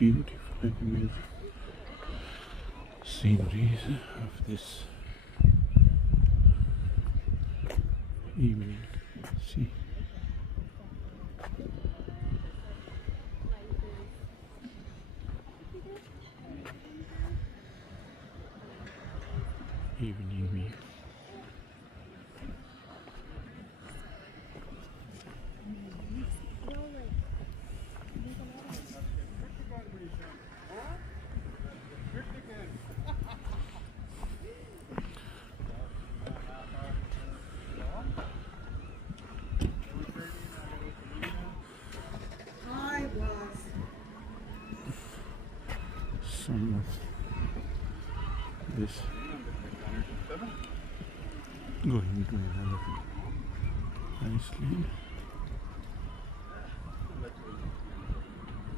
beautiful and amazing sceneries of this evening. See, evening view. Some of this going to another Iceland.